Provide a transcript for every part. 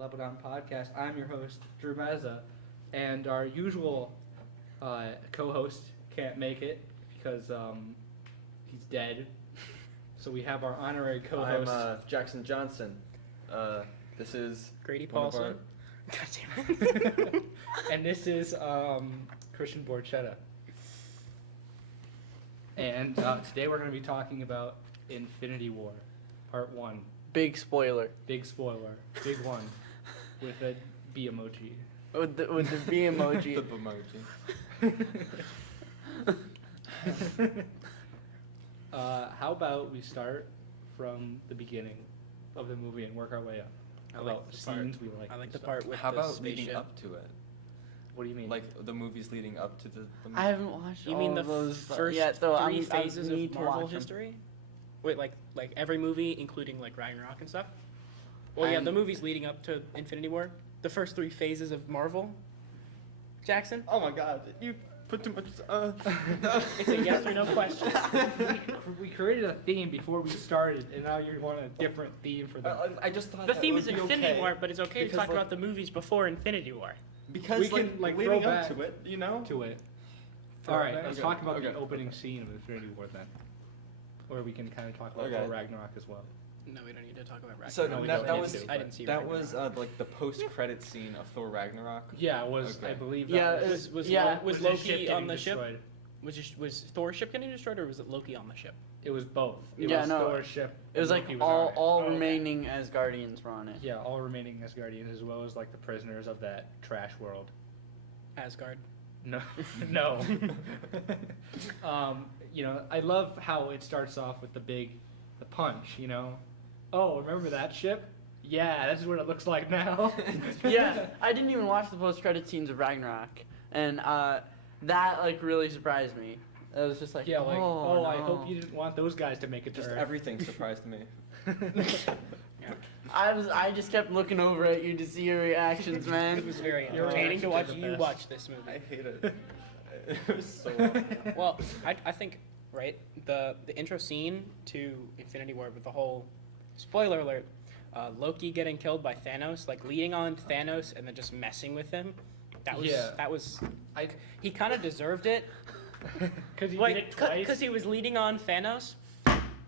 lv1 podcast. I'm your host, Drew Meza, and our usual co-host can't make it because he's dead. So we have our honorary co-host. I'm Jackson Johnson. This is Grady one of Paulson. our- God damn it. And this is Christian Borchetta. And today we're going to be talking about Infinity War, Part 1. Big spoiler. Big spoiler. Big one. With a B emoji. With the B emoji. The emoji. How about we start from the beginning of the movie and work our way up? I About like the part. scenes we like. I like and the stuff. part with How the about spaceship. leading up to it? What do you mean? Like the movies leading up to the movie? I haven't watched You all mean the of those first yet, though. three I phases need of to Marvel watch 'em. history? Wait, like every movie, including like Ragnarok and stuff? Well, yeah, I'm- the movies leading up to Infinity War. The first three phases of Marvel. Jackson? Oh my god, you put too much. It's a yes or no question. we created a theme before we started, and now you want a different theme for that. I just thought The that theme would is be Infinity okay. War, but it's okay to Because, talk like- about the movies before Infinity War. Because We can, like, leading throw up back to it, you know. To it. Throw All it right, back? let's Okay, talk about okay. the opening scene of Infinity War then. Or we can kind of talk about Okay. Thor Ragnarok as well. No, we don't need to talk about Ragnarok. So No, we that, don't that need was to, I didn't see that Ragnarok. was like the post-credit scene of Thor Ragnarok. Yeah, it was. Okay. I believe. Yeah, that it was, was- Was the Loki ship on getting the ship? destroyed. Was Thor's ship getting destroyed, or was it Loki on the ship? It was both. It Yeah, was no, Thor's ship. It was and like Loki all, on it. all Oh, okay. remaining Asgardians were on it. Yeah, all remaining Asgardians, as well as like the prisoners of that trash world. Asgard. No, no. You know, I love how it starts off with the punch. You know, oh, remember that ship? Yeah, this is what it looks like now. Yeah, I didn't even watch the post-credit scenes of Ragnarok, and that like really surprised me. It was just like, Yeah, like, oh, I no. hope you didn't want those guys to make it to Just Earth. everything surprised me. I just kept looking over at you to see your reactions, It man. was very Your entertaining to reactions watch are the you best. watch this movie. I hate it. It was so. Well, I think, right, the intro scene to Infinity War with the whole, spoiler alert, Loki getting killed by Thanos, like leading on Thanos and then just messing with him, Yeah. that was, he kind of deserved it. Because he did Like, it twice. because he was leading on Thanos,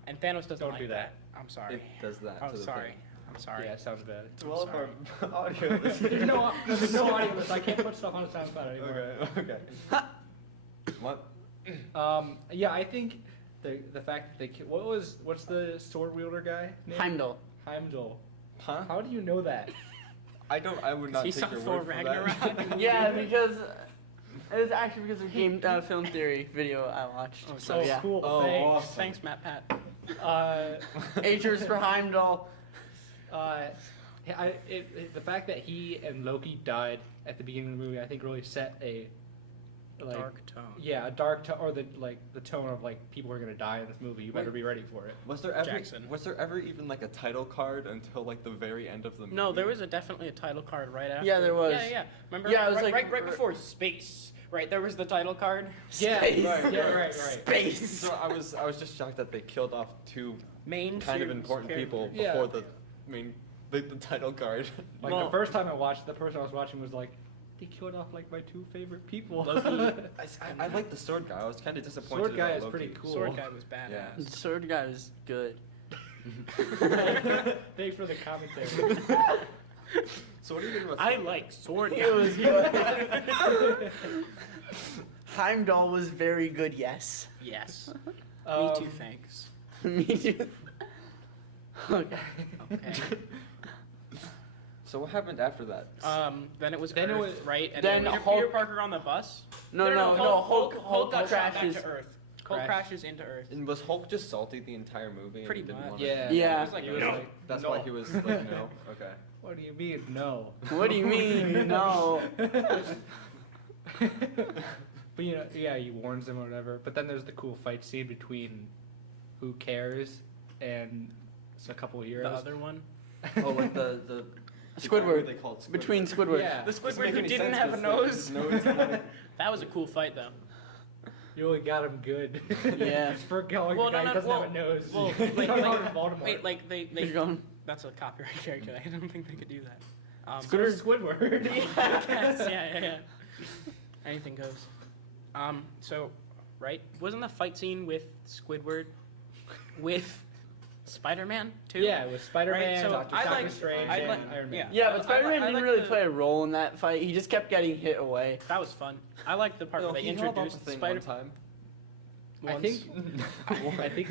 and Thanos doesn't Don't like do that. I'm sorry. It does that. I'm to the sorry. thing. I'm sorry. Yeah, it sounds bad. To all of sorry. our audio There's listeners. there's no audio list. I can't put stuff on SoundCloud anymore. Okay. What? Yeah, I think the fact that they what's the sword wielder guy name? Heimdall. Heimdall. Huh? How do you know that? I would not He take saw your Thor word for Ragnarok. that. Yeah, because it was actually because of game film theory video I watched. Oh, So Oh, yeah, cool. Oh, Thanks. awesome. Thanks, Matt Pat. H's for Heimdall. The fact that he and Loki died at the beginning of the movie, I think, really set a Dark tone. Yeah, a dark tone, or the tone of like people are gonna die in this movie. You better Wait. be ready for it. Was there ever even like a title card until like the very end of the movie? No, there was definitely a title card right after. Yeah, there was. Yeah. Remember? Yeah, it was right, like- right before space. Right, there was the title card. Yeah, Space. right. Space. So I was just shocked that they killed off two Main kind of series important people characters. Yeah. before the title card. Like Well- the first time I watched, the person I was watching was like, they killed off like my two favorite people. Loki. I like the sword guy. I was kind of disappointed. Sword guy about is Loki. pretty cool. Sword guy was badass. Yeah. The sword guy was good. Thanks for the commentary. So what do you think about? I Sword like sword It was guy. good. Heimdall was very good. Yes. Yes. Me Um, too. Thanks. Me too. Okay. Okay. So what happened after that? Then it was Then it Earth, was- right? And then Peter Hulk- Parker on the bus. No. Hulk got shot back crashes. to Earth. Hulk Crash. crashes into Earth. And was Hulk just salty the entire movie? And Pretty he didn't much. wanna- Yeah. Yeah. He was like, He was no. like, That's no. why he was like, no. Okay. What do you mean, no? What do you mean? No. But you know, yeah, he warns them or whatever. But then there's the cool fight scene between Who Cares and it's a couple of heroes. The other one. Oh, like the Squidward. They called Squidward. Between Squidward. Yeah. The Doesn't Squidward make who any didn't sense have a 'cause, nose. like, no, That was a cool fight, though. You really got him good. Yeah. For calling Well, a guy no, who no, doesn't well- have a nose. well, You're like- talking like- about Baltimore. Wait, like they You're going. that's a copyright character. I don't think they could do that. Squidward. Yes, yeah. Anything goes. So, right? Wasn't the fight scene with Squidward with Spider-Man too? Yeah, with Spider-Man, Right, so Doctor I like- Strange, I and like- Iron Man. yeah. Yeah, but Spider-Man I didn't like really the- play a role in that fight. He just kept getting hit away. That was fun. I like the part No, where they he held off introduced the thing Spider. one time. I once. think. I think.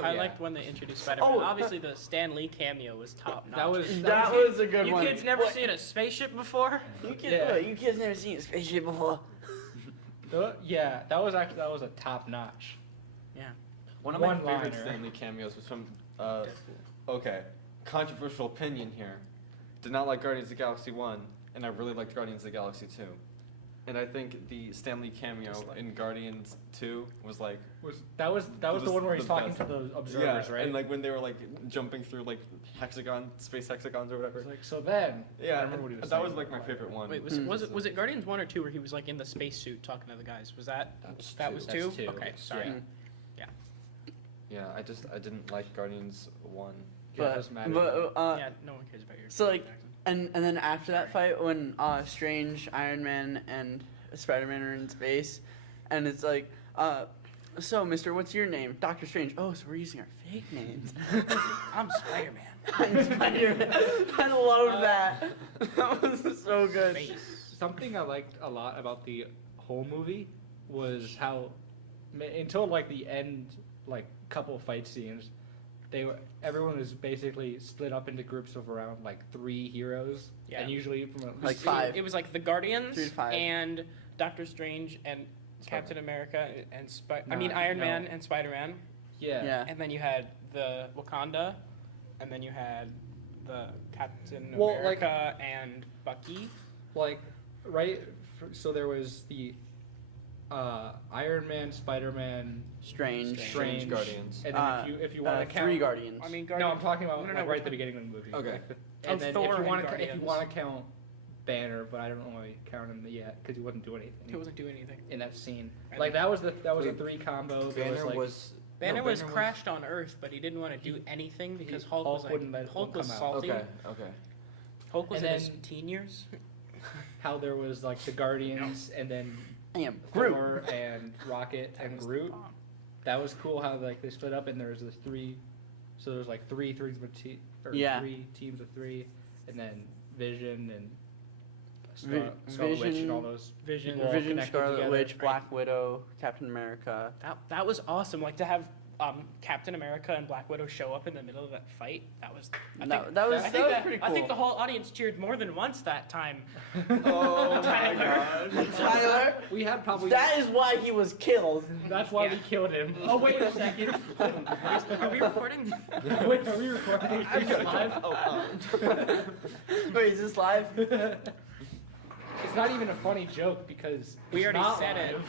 I yeah. liked when they introduced Spider-Man. Oh. Obviously, the Stan Lee cameo was top notch. That was a good You one. kids never seen a spaceship before? Yeah. You kids never seen a spaceship before. Yeah, that was a top notch. Yeah. One of my One-liner. favorite Stanley cameos was from. Okay, controversial opinion here. Did not like Guardians of the Galaxy 1, and I really liked Guardians of the Galaxy 2. And I think the Stanley cameo in Guardians 2 was like. That was the one where he's the talking best. to the observers, Yeah, right? and like when they were like jumping through like space hexagons or whatever. It's like, so then. I Yeah, remember what he was that saying. was like my favorite one. Wait, was it Guardians 1 or 2 where he was like in the spacesuit talking to the guys? Was that that was That's 2? two. Okay, sorry. Yeah. Yeah, I didn't like Guardians 1. Yeah, it doesn't matter. Yeah, no one cares about your. so, like, Jackson. and then after that fight, when Strange, Iron Man, and Spider-Man are in space, and it's like, so Mister, what's your name? Doctor Strange. Oh, so we're using our fake names. I'm Spider-Man. I'm Spider-Man. I love that. That was so good. Space. Something I liked a lot about the whole movie was how, until like the end, like couple fight scenes, everyone was basically split up into groups of around like 3 heroes, Yeah. and usually from Like It- 5. It was like the Guardians 3 to 5. and Doctor Strange and Captain America and No, Iron no. Man and Spider-Man, yeah. Yeah. and then you had the Wakanda, and then you had the Captain Well, like- America and Bucky. Like right. So there was the Iron Man, Spider-Man, Strange. Strange, Guardians. and then if you want to count 3 Guardians. I mean, No, I'm talking about No, like we're right at the talking- beginning of the movie. Okay. Like Oh, and then Thor if you and want to Guardians. count Banner, but I don't know why we count him yet because he wasn't doing He anything wasn't doing anything. in that scene. And Like that was a Wait, 3 combo. There Banner like, was. Banner no, was Banner crashed on Earth, but he didn't want to do anything because Hulk was like wouldn't let Hulk one was come out. salty. Okay. Hulk was And in his then- teen years. how there was like the Guardians and then I am Groot. Thor and Rocket That and was Groot. the bomb. That was cool how like they split up and there was the 3. So there's like 3 Yeah. 3 teams of 3, and then Vision and Vision- Witch and all those. Vision. people all Vision, connected Scarlet together. Witch, Black Widow, Captain America. That was awesome. Like to have Captain America and Black Widow show up in the middle of that fight. That was. That was pretty cool. I think the whole audience cheered more than once that time. Oh my Tyler. god. Tyler, We had probably. that is why he was killed. That's why Yeah. we killed him. Oh wait a second. Are we recording? Wait, are we recording? Is this live? Wait, is this live? It's not even a funny joke because We it's already not said it. live.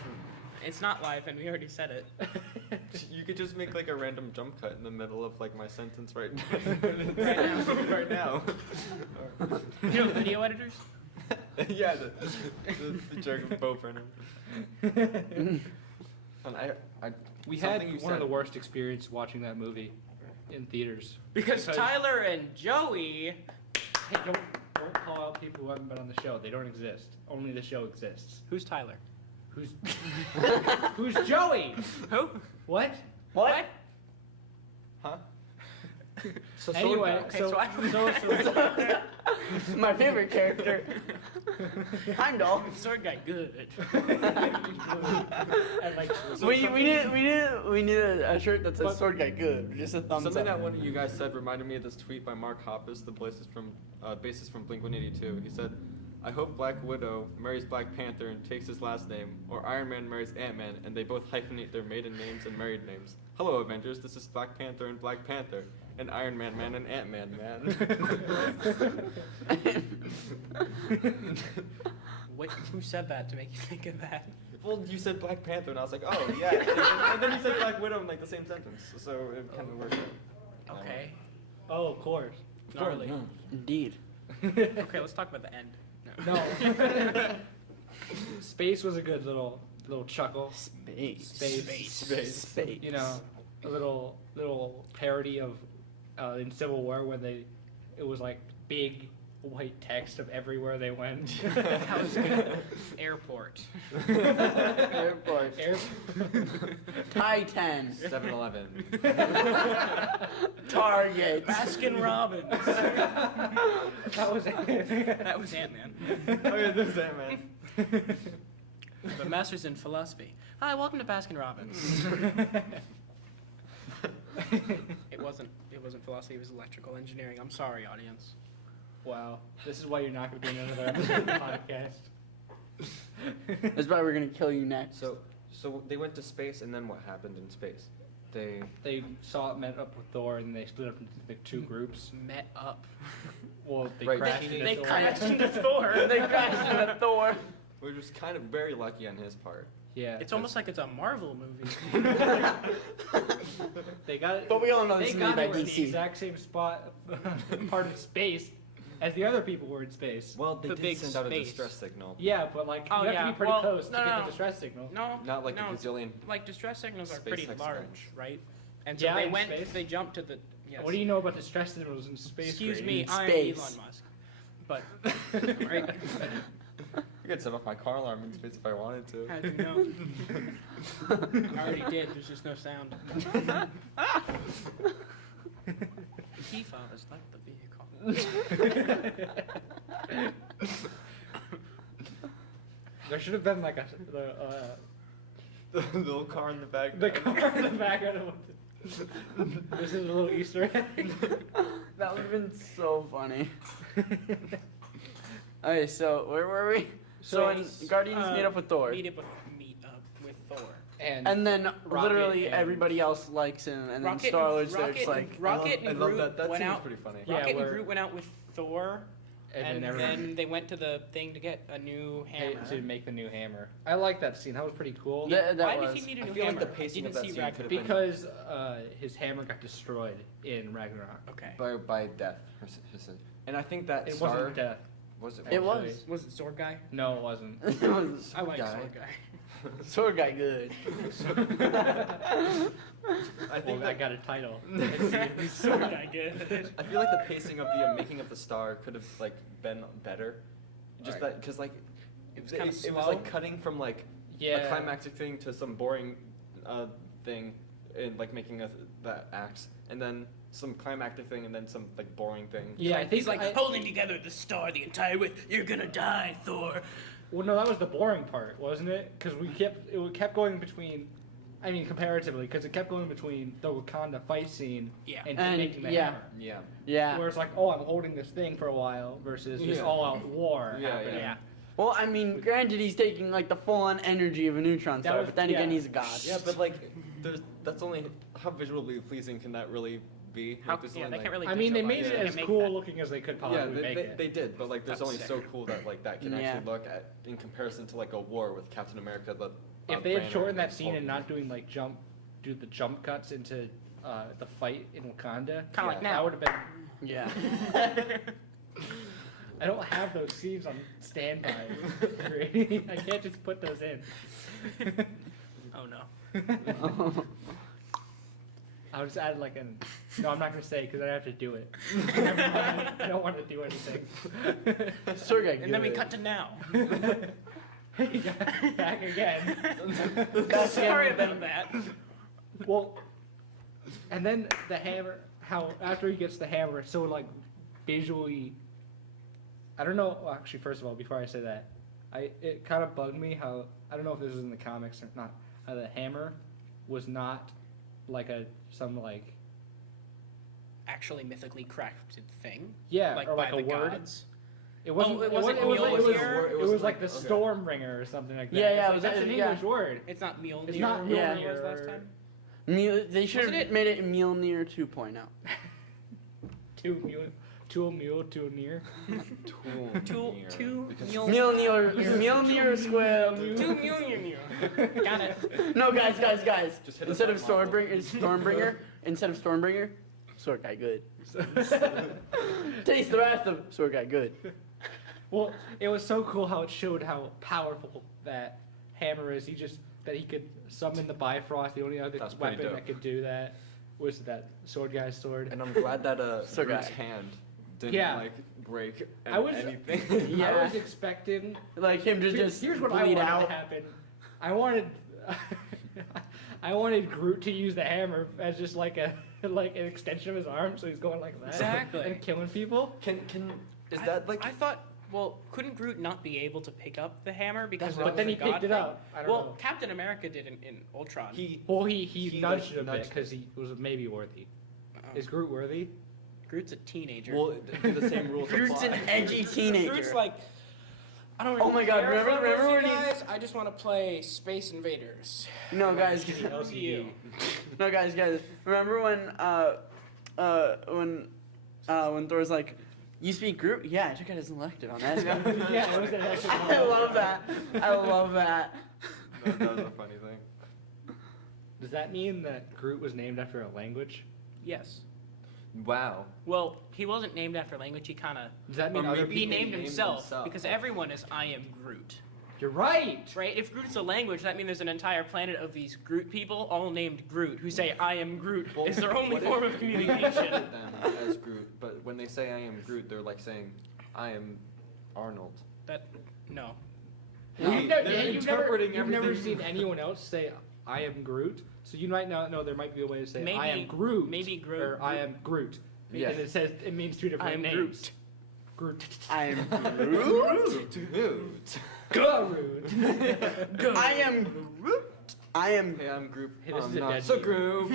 It's not live, and we already said it. You could just make like a random jump cut in the middle of like my sentence right Right now. right now. You know, video editors. Yeah, the jerk Bo Burnham. And We had something you one of said- the worst experiences watching that movie in theaters. Because Tyler and Joey. Hey, don't call out people who haven't been on the show. They don't exist. Only the show exists. Who's Tyler? Who's who's Joey? Who? What? What? Huh? So anyway, Okay, so, so I- My favorite character. Heimdall. Sword guy, good. and like We need a shirt that says But- "Sword Guy Good." Just a thumbs Something up. that one of you guys said reminded me of this tweet by Mark Hoppus, the bassist from Blink-182. He said, "I hope Black Widow marries Black Panther and takes his last name, or Iron Man marries Ant-Man and they both hyphenate their maiden names and married names. Hello, Avengers. This is Black Panther and Black Panther, and Iron Man Man and Ant-Man Man." What? Who said that to make you think of that? Well, you said Black Panther, and I was like, oh yeah. And then you said Black Widow in like the same sentence, so it kind of worked out. Okay. Oh, of course. Not really. Indeed. Okay, let's talk about the end. No. Space was a good little chuckle. Space. Space. You know, a little parody of in Civil War when it was like big white text of everywhere they went. That was good. Airport. Airport. Titan. 7-Eleven. Target. Baskin Robbins. That was it. That was Ant-Man. Oh yeah, this is Ant-Man. The master's in philosophy. Hi, welcome to Baskin Robbins. It wasn't philosophy, it was electrical engineering. I'm sorry, audience. Wow. This is why you're not going to be in another episode of the podcast. That's why we're gonna kill you next. So they went to space, and then what happened in space? They Met up with Thor, and they split up into the two groups. Met up. Well, they Right, crashed they- into They Thor. crashed into Thor. They crashed into Thor. were just kind of very lucky on his part. Yeah. It's almost like it's a Marvel movie. They got. But we all know this they is made got by it in the DC. exact same spot, part of space, as the other people were in space. Well, they The did big send out a space. distress signal. Yeah, but like Oh, you have yeah. to be pretty Well, close to no, get no, the no. distress signal. No, Not like no, a gazillion. like distress signals are Space pretty sex large, crimes. right? And so Yeah, they in went, space. they jumped to the. Yes. What do you know about distress signals in space? Excuse Grady? me, In I am space. Elon Musk. But right, I could set off my car alarm in space if I wanted to. how do you know? I already did. There's just no sound. Key fob is like the vehicle. There should have been like The little car in the back. the car in the back. I don't know what this is a little Easter egg. That would have been so funny. Okay, so where were we? So in Guardians meet up with Thor. Meet up with Thor. And then Rocket literally and- everybody else likes him, and then Rocket Star-Lord's there Rocket just like, Rocket I and love Groot that. That went seems out. pretty funny. Yeah, Rocket and where- Groot went out with Thor, and then then they went to the thing to get a new hammer. to make the new hammer. I like that scene. That was pretty cool. That Why was. did he need a I new feel like hammer? the pacing I of didn't that see scene Ragnarok. could've been- Because his hammer got destroyed in Ragnarok. Okay. By death. And I think that It Star wasn't death. was it? It actually. was. Was it Sword Guy? No, it wasn't. It was I like Guy. Sword Guy. Sword Guy good. I think Well, I that got a title. Sword Guy good. I feel like the pacing of the making of the star could have like been better. Just Alright. that because like It was kinda it was slow. like cutting from like Yeah. a climactic thing to some boring thing and like making that axe and then some climactic thing and then some like boring thing. Yeah, I think He's like holding together the star the entire way. You're gonna die, Thor. Well, no, that was the boring part, wasn't it? Because it kept going between. I mean, comparatively, because it kept going between the Wakanda fight scene Yeah. and, And, making the yeah. hammer. Yeah. Yeah. Where it's like, oh, I'm holding this thing for a while versus this Yeah. all-out war Yeah, happening. Yeah. Well, I mean, granted, he's taking like the full-on energy of a neutron That star, was- but then again, yeah. he's a god. Yeah, but like that's only how visually pleasing can that really be? How, Like, there's yeah, only, they like- can't really. I mean, they made visualize it They as can't make cool that. looking as they could Yeah, possibly make it. they did, but like there's That's only sick. so cool that like that can Yeah. actually look at in comparison to like a war with Captain America. The If they had banner shortened that and scene and Hulk. not doing like do the jump cuts into the fight in Wakanda, Kinda like that now. would have been. Yeah. I don't have those scenes on standby. Grady. I can't just put those in. Oh no. I'll just add like an. No, I'm not gonna say because I have to do it. I don't want to do anything. Sword Guy good. And then we cut to now. Hey, guys, back again. Sorry about that. Well, and then the hammer. How after he gets the hammer, it's so like visually. I don't know. Well, actually, first of all, before I say that, it kind of bugged me how I don't know if this was in the comics or not. How the hammer was not like some like Actually, mythically crafted thing. yeah Like or by like a the word. gods. It wasn't. Oh, it it wasn't was. Mjolnir? It was like the okay. Stormbringer or something like that. Yeah, yeah, It's it was- like, that's an yeah. English word. It's not Mjolnir. It's not like Yeah. it was last Mjolnir. time. They should Wasn't have it- made it Mjolnir 2.0. To a mule, to a near. Two Because- Mjolnir, Mjolnir square. Two Mjolnir. Got it. No, guys. Just hit Instead of us on Stormbringer, Sword Guy good. Taste the wrath of Sword Guy good. Well, it was so cool how it showed how powerful that hammer is. That he could summon the Bifrost. The only other That's pretty weapon dope. that could do that was that sword guy's sword. And I'm glad that So Groot's guy. hand didn't Yeah. like break I was- anything. Yeah. I was expecting. Like him to just Here's what I bleed wanted out. to happen. I wanted. I wanted Groot to use the hammer as just like an extension of his arm, so he's going like that Exactly. and killing people. Is that like? I thought. Well, couldn't Groot not be able to pick up the hammer because? But then he picked it up. I don't Well, know. Captain America did in Ultron. he He nudged like, it a bit nudged because he was maybe worthy. Oh. Is Groot worthy? Groot's a teenager. well the same rules Groot's an apply. edgy teenager. Groot's like, I don't. Oh my God, care if remember- I'm with remember you when he- guys? I just want to play Space Invaders. No, guys. LCD. No, guys. Remember when Thor's like, "You speak Groot?" Yeah, I took out his elective on that. Yeah, it was an extra I love that. I love that. That was a funny thing. Does that mean that Groot was named after a language? Yes. Wow. Well, he wasn't named after language. He kind of Does that mean Or other maybe he people? named named himself himself. because everyone is I am Groot. You're right. Right? If Groot's a language, that means there's an entire planet of these Groot people, all named Groot, who say I am Groot. Is their only What form if of we communication. them as Groot, but when they say I am Groot, they're like saying I am Arnold. That no. No, You've they're interpreting you've never everything. seen anyone else say I am Groot, so you might not know there might be a way to say I am Maybe- Groot. maybe Groot- Or I am Groot. Yeah. And it says it means two different I am names. Groot. I'm Groot. Groot. Groot. I am Groot. I am. Hey, I'm Groot. Hey, this I'm is a not dead so meme. Groot.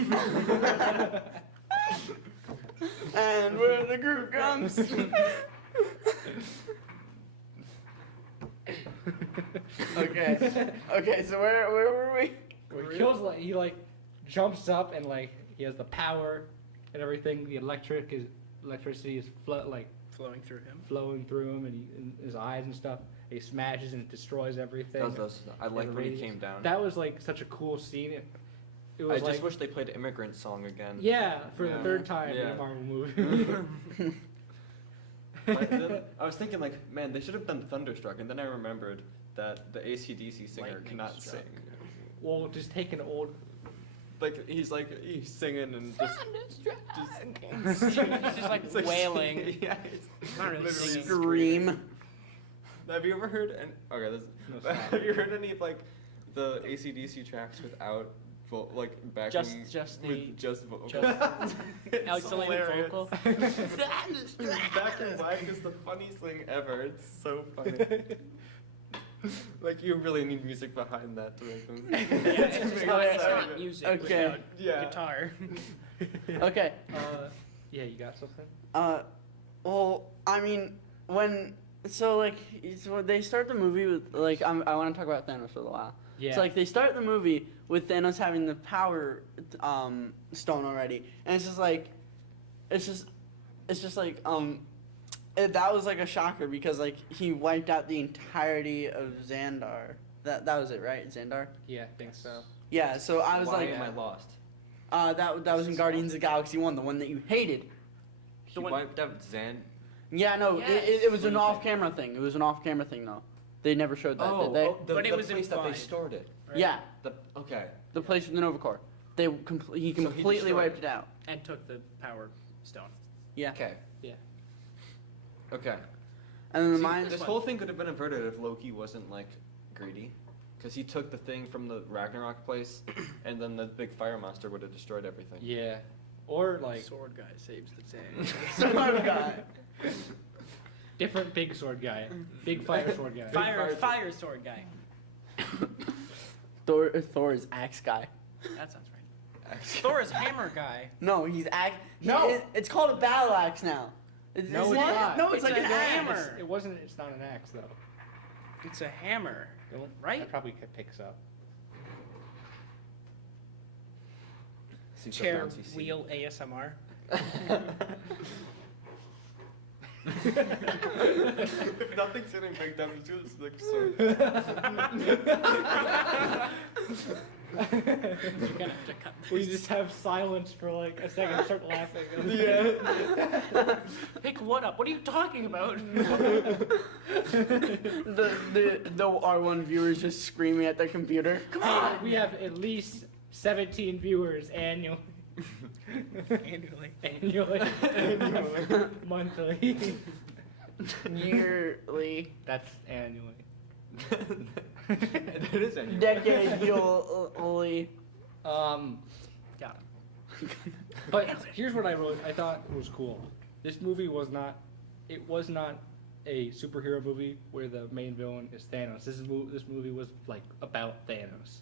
And where the Groot comes. Okay. Okay. So where were we? Where he kills he jumps up and he has the power and everything. The electricity is Flowing through him. flowing through him and his eyes and stuff. He smashes and it destroys everything. I liked And when he radius. came down. That was such a cool scene. It was I just wish they played Immigrant Song again. yeah, for the Yeah. third time in Yeah. a Marvel movie. But then I was thinking man, they should have done Thunderstruck, and then I remembered that the AC/DC singer Lightning cannot struck. sing. Well, just take an old. He's singing and just He's just like It's wailing. yeah. Not really literally singing. Scream. Have you ever heard? Okay, this. No, stop. Have you heard any of the AC/DC tracks without backing? Just the- with just vocals. just- It's Isolated hilarious. vocal. Back in Black is the funniest thing ever. It's so funny. You really need music behind that to make them. Yeah, it's not music Okay. without Yeah. guitar. Okay. Yeah, you got something? Well, I mean, so they start the movie with I want to talk about Thanos for a while. Yeah. So they start the movie with Thanos having the power stone already, and it's just that was a shocker because he wiped out the entirety of Xandar. That was it, right? Xandar. Yeah, I think so. Yeah. So I was Why am I lost? that was in Guardians of the Galaxy 1, the one that you hated. He one- wiped out Zan. Yeah, no, Yes. it was an off-camera thing. It was an off-camera thing, though. They never showed that, did they? But it was place that they implied. stored it. Right? Yeah, Okay. the place with the Nova Corps. He So he completely destroyed wiped it. it out. And took the power stone. Yeah. Okay. Yeah. Okay. And then the See, mind. this whole thing could have been averted if Loki wasn't Grady, because he took the thing from the Ragnarok place, and then the big fire monster would have destroyed everything. Yeah. Or Sword guy saves the day. Sword guy. different big sword guy. Big fire sword guy. Fire sword guy. Thor is axe guy. That sounds right. Thor is hammer guy. No, he's axe. No. It's called a battle axe now. No, Isn't it's it? not. No, it's It's like a an axe. hammer. It wasn't. It's not an axe though. It's a hammer. Don't, Right? That probably picks up. Secret Chair bouncy seat. wheel ASMR. If nothing's getting picked up, it's just so. You're gonna have to cut We just have silence for a second, start laughing. Yeah. Pick what up? What are you talking about? The R1 viewers just screaming at their computer. Come on! We have at least 17 viewers annually. Annually. Annually. Monthly. yearly, That's annually. It is annual. decade-yearly. Got him. But here's what I thought was cool. This movie was not a superhero movie where the main villain is Thanos. This movie was like about Thanos.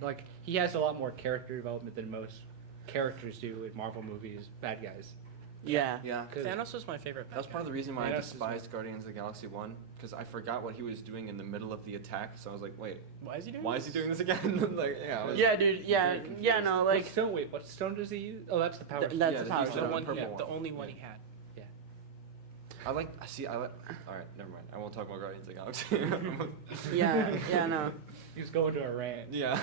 Like he has a lot more character development than most characters do in Marvel movies. Bad guys. Yeah. Yeah. 'Cause- Thanos was my favorite. That was part of the reason why Yeah, I that's just despised Guardians of the Galaxy 1, because I forgot what he was doing in the middle of the attack, so I was like, wait, Why is he doing? why this? is he doing this again? Like, yeah, I was Yeah, dude. Yeah, very confused. yeah. No, like What stone does he use? Oh, that's the power. Th- stone. that's Yeah, the the power use The of stone. one, purple yeah, one. the only one he had. I like, alright, never mind. I won't talk about Guardians of the Galaxy. Yeah, no. He was going to a rant. yeah.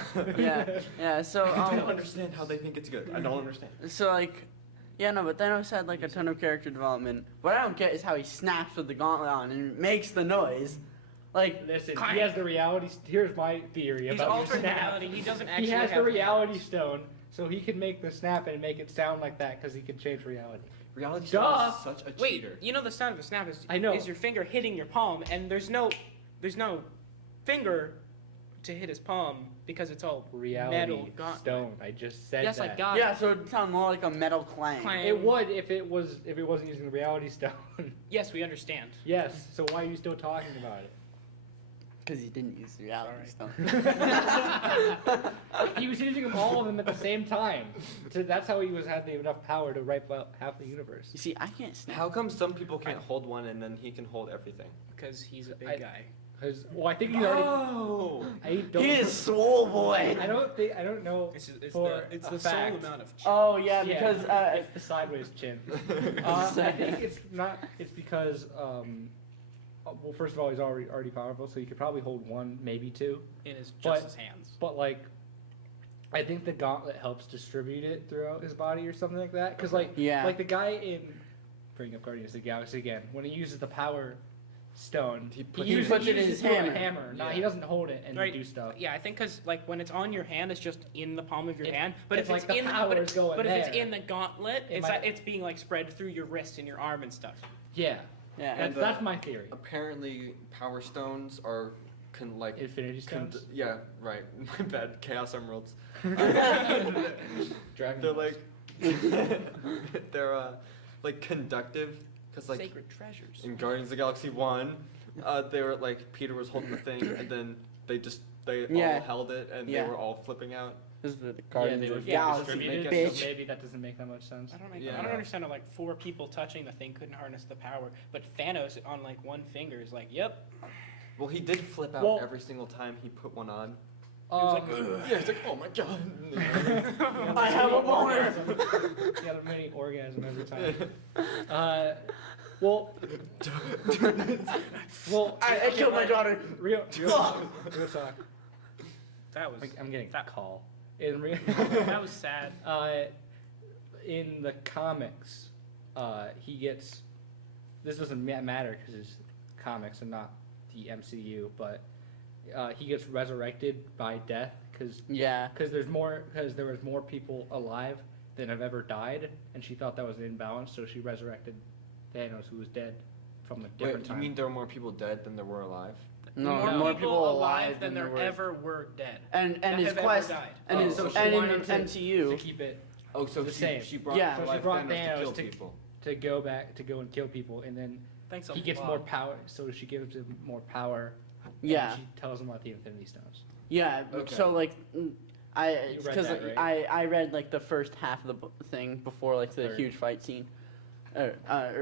Yeah. So I don't understand how they think it's good. I don't understand. So like, yeah, no, but Thanos had like a ton of character development. What I don't get is how he snaps with the gauntlet on and makes the noise. Like, Listen, he has the reality. Here's my theory He's about your altering snap. reality. He doesn't actually He has have the reality stone, so he can make the snap and make it sound like that because he can change reality. Reality Duh! Star is such a Wait, cheater. you know the sound of a snap is I know. is your finger hitting your palm, and there's no finger to hit his palm because it's all Reality metal gauntlet. stone. I just said Yes, that. I got yeah, so it sounds more like a metal clang. Clang. It would if it wasn't using the reality stone. Yes, we understand. Yes. So why are you still talking about it? Because he didn't use the reality stone. He was using them all of them at the same time. So that's how he had enough power to wipe out half the universe. You see, I can't snap. How come some people can't hold one and then he can hold everything? Because he's a big I- guy. I think he's already. Oh! I don't. He is swole boy. I don't know. It's For the a sole fact. amount of. Oh yeah, because it's the sideways chin. I think it's not. It's because well, first of all, he's already powerful, so he could probably hold one, maybe two. in his but- his hands. But like, I think the gauntlet helps distribute it throughout his body or something like that. Because like, Yeah. like the guy in bring up Guardians of the Galaxy again, when he uses the power stone, He uses- puts it in uses his through a hammer. No, Yeah. he doesn't hold it and Right. do stuff. Yeah, I think because like when it's on your hand, it's just in the palm of your It- hand. But it's if like it's the in power but, is going but if it's there. in the gauntlet, It it's might- it's being like spread through your wrist and your arm and stuff. Yeah, yeah. And that's my theory. Apparently, power stones are Infinity stones. yeah, right. My bad. Chaos emeralds. Dragon. They're Balls. like like conductive because like Sacred treasures. in Guardians of the Galaxy 1, they were like Peter was holding the thing and then they Yeah. all held it and Yeah. they were all flipping out. This is the Yeah, Guardians they of would the get Galaxy, distributed, make so bitch. maybe that doesn't make that much sense. I Yeah. don't understand how like 4 people touching the thing couldn't harness the power, but Thanos on like one finger is like, yep. Well, he did flip out Well- every single time he put one on. was like, Yeah, it's like, oh my god. I have a boner. You got a mini orgasm every time. Well, I killed my daughter. Real talk. that was I'm getting a that, call. In real, that was sad. in the comics, he gets. This doesn't matter because it's comics and not the MCU, but he gets resurrected by death because Yeah. there was more people alive than have ever died, and she thought that was an imbalance, so she resurrected Thanos, who was dead from a different Wait, you time. mean there were more people dead than there were alive? No, more, more people alive than there were. ever were dead. And that his have ever quest died. and Oh, his so she and in wanted to MCU. keep it Oh, so The she, same. she brought Yeah. to So she life brought Thanos to kill Thanos to- people. to go and kill people, and then Thanks a he gets lot. more power. So she gives him more power. Yeah. And she tells him about the Infinity Stones. Yeah. Okay. So like, I You read because that, I read like the first half of the thing before like the Third. huge fight scene, or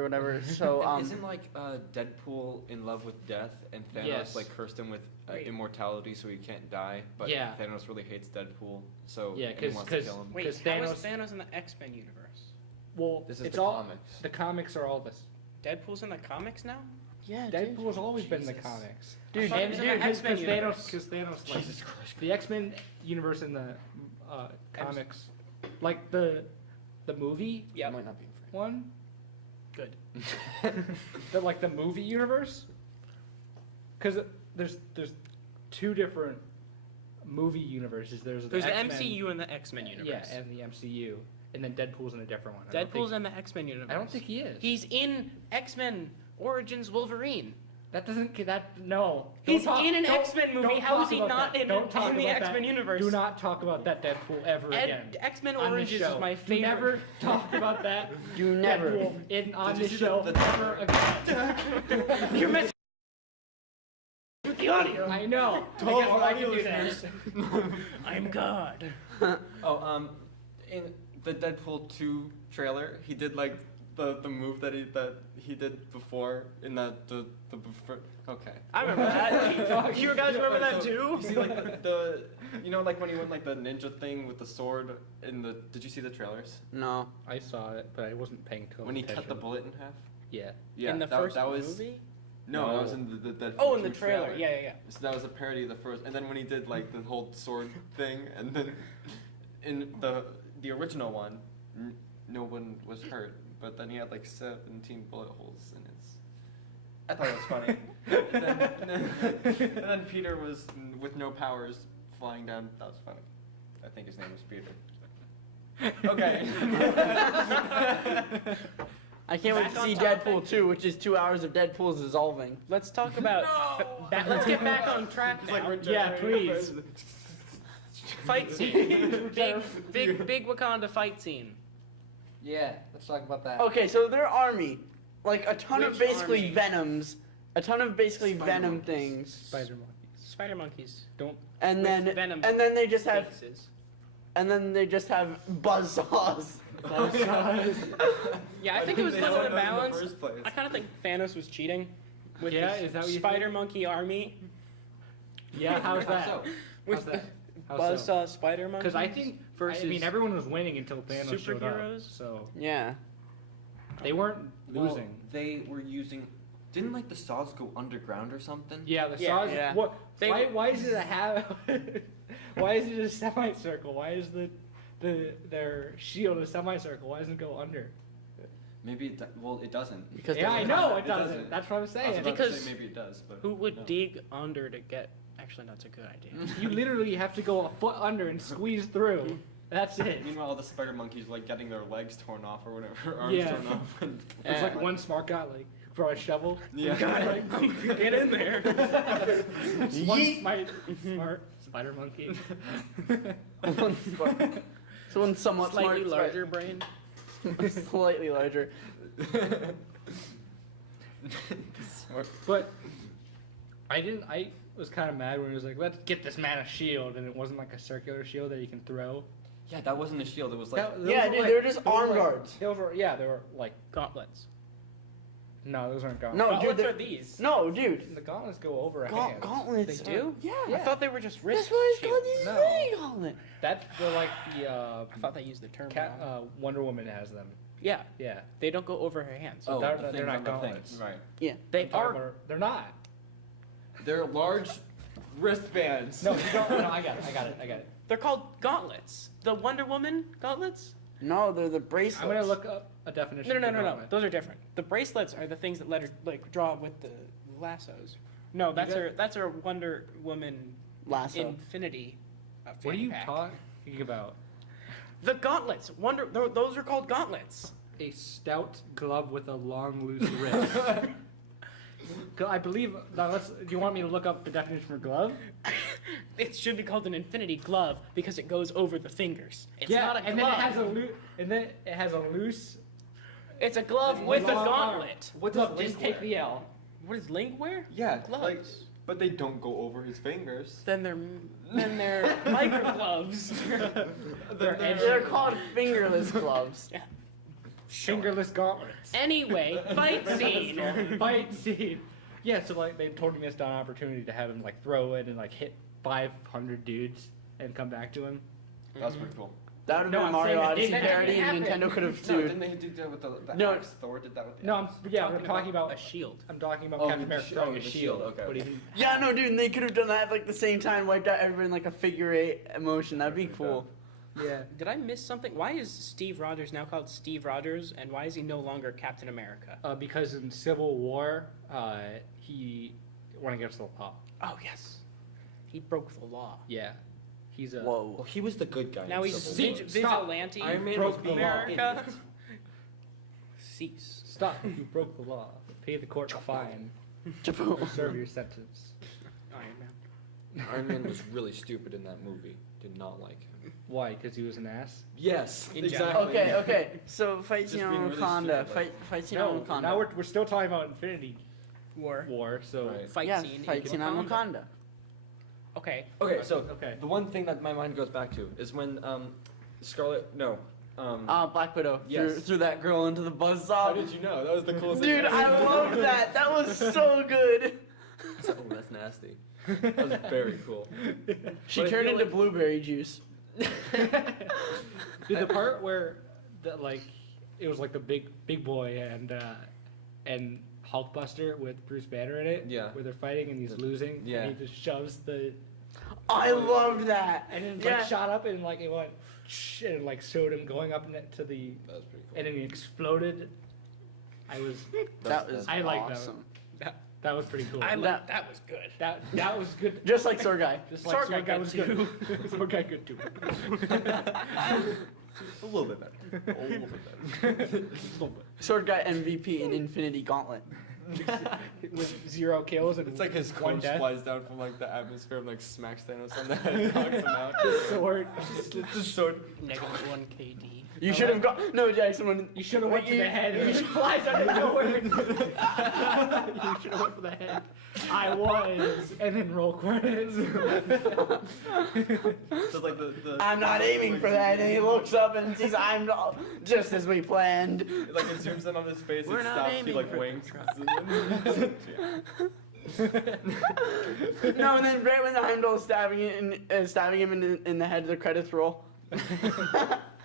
whatever. So Isn't like Deadpool in love with death and Thanos Yes. like cursed him with Wait. immortality so he can't die, but Yeah. Thanos really hates Deadpool, so Yeah, he wants to 'cause- kill him. Wait, 'Cause how is Thanos- Thanos in the X-Men universe? Well, This is it's the all comics. the comics are all this. Deadpool's in the comics now? yeah, dude. Deadpool's always been in the Jesus. comics. I thought he was in the X-Men universe. Because Thanos, like, Jesus Christ. the X-Men universe in the comics, like the movie Yep. Might not be in frame. one, Good. the movie universe, because there's two different movie universes. There's There's the X-Men, MCU and the X-Men universe. yeah, and the MCU, and then Deadpool's in a different one. Deadpool's in the X-Men universe. I don't think he is. He's in X-Men Origins Wolverine. That doesn't. No. He's Don't talk- in an don't- X-Men movie. don't How talk is he about not that. in Don't talk the about that. X-Men universe? Do not talk about that Deadpool ever again. X-Men on this Origins show. is my Do favorite. never talk about that. Do never. Deadpool on Did you this see show the ever again. You're messing with the audio. I know. I guess I can do that. I'm God. Oh, in the Deadpool 2 trailer, he did like the move that he did before in the before. Okay. I remember that. You guys remember that So, too? You see like the you know like when he went like the ninja thing with the sword in the. Did you see the trailers? No. I saw it, but I wasn't paying too When he attention. cut the bullet in half. Yeah. Yeah. in the that, first that was, movie? No, that No. was in the Deadpool Oh, in the 2 trailer. Yeah. So that was a parody of the first, and then when he did like the whole sword thing, and then in the original one, no one was hurt, but then he had like 17 bullet holes in his. I thought it was funny. and then Peter was with no powers flying down. That was funny. I think his name was Peter. Okay. I can't wait Back to on see topic. Deadpool 2, which is 2 hours of Deadpool's dissolving. Let's talk about. Let's get back on track It's like now. we're Yeah, generating please. Fight scene. big Wakanda fight scene. Yeah. Let's talk about that. Okay, so their army, like a ton of Which basically army? Venoms, a ton of basically Spider Venom monkeys. things, Spider monkeys. Spider monkeys. Don't. and With then Venom and then they just have faces. buzzsaws. Yeah, I think it was They a little don't know in the imbalanced. first place. I kind of think Thanos was cheating with Yeah, his is that what you Spider think? Monkey army Yeah. How's that? How so? with that? How Buzzsaw Spider Monkeys. Because I think versus I mean everyone was winning until Thanos showed up. superheroes? So Yeah. they weren't Well, losing. they were using. Didn't like the saws go underground or something? Yeah, the Yeah, saws. yeah. What? They- Why is it a half? Why is it a semicircle? Why is their shield a semicircle? Why doesn't it go under? Maybe it doesn't. Because Yeah, I there's- know it It doesn't. doesn't. That's what I'm I was saying. about to Because say maybe it does, but who would no. dig under to get? Actually, that's a good idea. You literally have to go a foot under and squeeze through. That's it. Meanwhile, the spider monkeys like getting their legs torn off or whatever, arms Yeah. torn off. And There's like one smart guy like brought a shovel. Yeah. Got it. Get in there. One smart spider monkey. One smart- so one somewhat Slightly smart, larger brain. slightly larger. But I was kind of mad when it was like, let's get this man a shield, and it wasn't like a circular shield that you can throw. Yeah, that wasn't a shield. It was like. Those Yeah, were dude, like- they were just those arm like- guards. They were like Gauntlets. no, those aren't gauntlets. No, Gauntlets dude, are they- these. No, dude. The gauntlets go over a hand. Gauntlets. They do? Yeah. I thought they were just wrist That's why it's called shields. the No. Infinity Gauntlet. They're like the I thought they used the term cat, wrong. Wonder Woman has them. Yeah, Yeah, they don't go over her hands. so Oh, they're, the they're things not on the gauntlets. things. Right. Yeah. They I'm talking are. about- They're not. They're large wristbands. No, you don't. No, I got it. They're called gauntlets. The Wonder Woman gauntlets? No, they're the bracelets. I'm gonna look up a definition. No. of gauntlet. Those are different. The bracelets are the things that let her like draw with the lassos. No, that's got- her. That's her Wonder Woman Lasso. Infinity. What are fanny you pack. talking about? The gauntlets. Those are called gauntlets. A stout glove with a long, loose wrist. I believe. Now do you want me to look up the definition for glove? It should be called an infinity glove because it goes over the fingers. It's yeah, not a glove. and then it has a loose. It's a glove with a long arm. gauntlet. What Look, does just Link take wear? the L. What does Link wear? Yeah, Gloves. like, but they don't go over his fingers. Then they're micro gloves. They're called fingerless gloves. Yeah. Fingerless gauntlets. Anyway, fight scene. Fight scene. Yeah, so like they totally missed out on an opportunity to have him like throw it and like hit 500 dudes and come back to him. That's pretty cool. That would have No, been a I'm Mario saying it Odyssey didn't parody, and happen. Nintendo could have No, sued. didn't they do that with the No. axe? Thor did that with the No, axe. we're talking about a shield. I'm talking about Oh, Captain the America shi- throwing oh, a the shield. shield, okay, But he okay. didn't. Yeah, no, dude, and they could have done that at like the same time, wiped out everyone in like a figure eight motion. That'd be cool. Yeah. Did I miss something? Why is Steve Rogers now called Steve Rogers, and why is he no longer Captain America? Because in Civil War, he went against the law. Oh yes, he broke the law. Yeah. He's a. Well, Whoa. he was the good guy. Now in he's Civil War. See, stop. vigilante. Iron Man broke was the being law. America. cease. Stop! You broke the law. Pay the court fine. Or serve your sentence. Iron Man. Iron Man was really stupid in that movie. Did not like him. Why? Because he was an ass. Yes, In exactly. Okay, okay. So fight Just scene being on really Wakanda. stupid, Fight scene on Wakanda. now we're still talking about Infinity War. War. So Right. Fight yeah, scene. fight in scene on Wakanda. Okay. Okay, so Okay. the one thing that my mind goes back to is when Black Widow Yes. threw that girl into the buzzsaw. how did you know? That was the coolest thing. Dude, I loved that. That was so good. Oh, that's nasty. That was very cool. She But I turned feel into like- blueberry juice. Dude, the part where it was like the big boy and Hulkbuster with Bruce Banner in it. Yeah. Where they're fighting and he's losing. Yeah. And he just shoves the I loved that. and then Yeah. shot up and it went and it showed him going up to the That was pretty cool. and then he exploded. That was I like that. awesome. That was pretty cool. That was good. That was good. Just like Sword Guy. Just like Sword Guy was good good. Sword Guy good too. A little bit better. A little bit better. Sword Guy MVP in Infinity Gauntlet. With 0 kills and It's like his one coach death. flies down from like the atmosphere and like smacks Thanos on the head and knocks him out. The sword. The sword. -1 KD. You should have gone. No, Jackson. When You should have went to you- the head. You flies out of nowhere. You should have went for the head. I was, and then roll credits. So like the I'm not aiming for that, and he looks up and sees I'm just as we planned. like it zooms in on his face, We're it not stops, he aiming like for winks. No, and then right when the Heimdall is stabbing him in the head, the credits roll.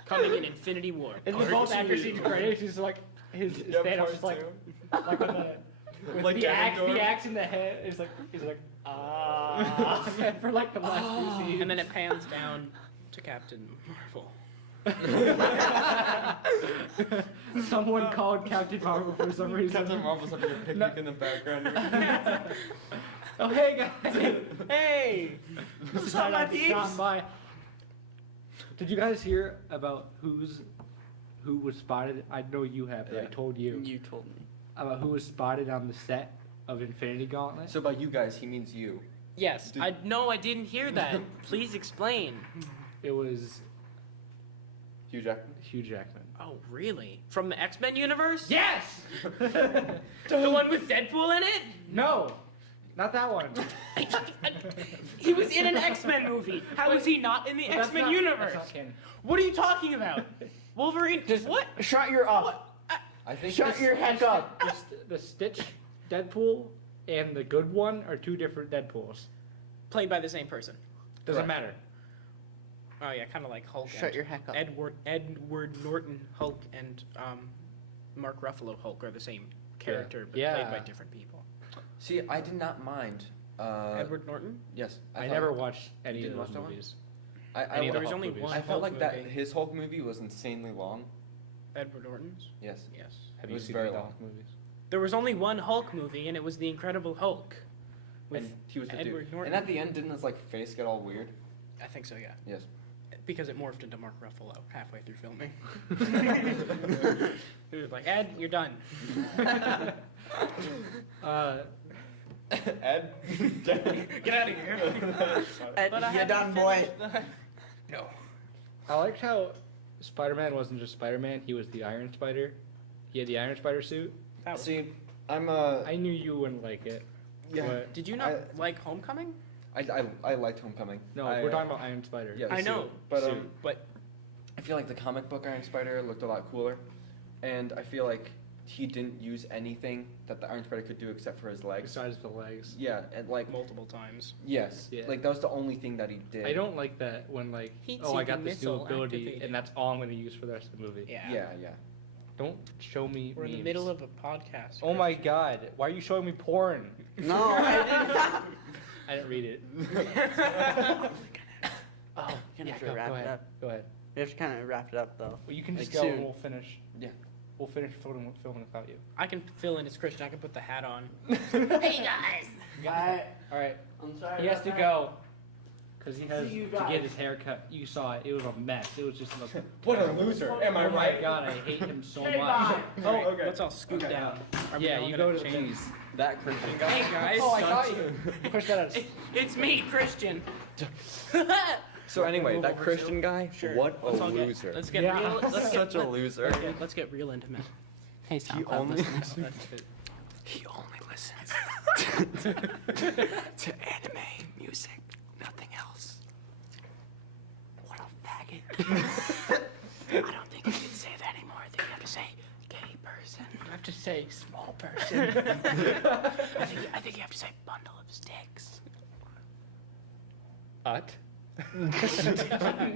Coming in Infinity War. And the both actors see the credits. He's like his Yeah, Thanos part is like two. like on the. With Like the axe Ganondorf. in the head is like he's like for like the last few scenes. And then it pans down to Captain Marvel. Someone called Captain Marvel for some reason. Captain Marvel's having a picnic in the background. Oh hey guys, Hey! Stop my peeps. Stop by. Did you guys hear about who was spotted? I know you have, but I Yeah. told you You told me. about who was spotted on the set of Infinity Gauntlet. So by you guys, he means you. Yes, Did- I didn't hear that. Please explain. It was Hugh Jackman. Hugh Jackman. Oh, really? From the X-Men universe? Yes. The one with Deadpool in it? No, not that one. He was in an X-Men movie. How is he not in the But that's X-Men not- universe? That's not canon. What are you talking about? Wolverine? What? Shut your up. I think Shut it's- your heck up. The Stitch Deadpool and the good one are two different Deadpools. Played by the same person. Doesn't Correct. matter. Oh yeah, kind of like Hulk. Shut and your heck up. Edward Norton Hulk and Mark Ruffalo Hulk are the same character, but Yeah. played by different people. See, I did not mind. Edward Norton? Yes. I thought- never watched any Didn't of watch those that one? movies. I, any of I, the There was Hulk only movies. one I felt Hulk like that movie. his Hulk movie was insanely long. Edward Norton's? Yes. Yes. Have It you was seen very the long. Hulk movies? There was only one Hulk movie, and it was The Incredible Hulk. With And he was the Edward dude. Norton. And at the end, didn't his like face get all weird? I think so, yeah. Yes. Because it morphed into Mark Ruffalo halfway through filming. He was like, Ed, you're done. Ed. Get out of here. But I You're haven't done, boy. finished the- No. I liked how Spider-Man wasn't just Spider-Man; he was the Iron Spider. He had the Iron Spider suit. That was, See, I'm I knew you wouldn't like it. yeah. But did you not like Homecoming? I liked Homecoming. no, I, we're talking about Iron Spider. Yeah, the I know. suit. But Suit. But I feel like the comic book Iron Spider looked a lot cooler, and I feel like he didn't use anything that the Iron Spider could do except for his legs. Besides the legs. Yeah, and like multiple times. yes, Yeah. like that was the only thing that he did. I don't like that when like, Heat-seeking oh, I got this new missile ability, activated. and that's all I'm going to use for the rest of the movie. Yeah. Yeah. Don't show me. We're in the memes. middle of a podcast. Oh my God! Why are you showing me porn? No, I did not. I didn't read it. Oh, we're gonna have to go wrap it ahead. up. Go ahead. We have to kind of wrap it up though. Well, you can just Like go soon. and we'll finish. Yeah. We'll finish filming without you. I can fill in as Christian. I can put the hat on. Hey guys. Bye. All right. I'm sorry. He has about to that. go. because he has You to guys. get his hair cut. You saw it. It was a mess. It was just a What a loser! Am I Oh my right? god, I hate him so Hey, much. bye. Oh, okay. let's all scoot Okay. down. Are we Yeah, all you gonna go to the change? booth. That Christian guy. Hey guys. Oh, I got you. Push that out. It's me, Christian. So anyway, Move that over Christian guy. Sure. What a Let's all get- loser. Let's get Yeah. real. Let's get, Such a loser. let's get real intimate. Hey, He SoundCloud only- listeners. He only listens to anime music, nothing else. What a faggot. I don't think you can say that anymore. I think you have to say gay person. You have to say small person. I think you have to say bundle of sticks. What?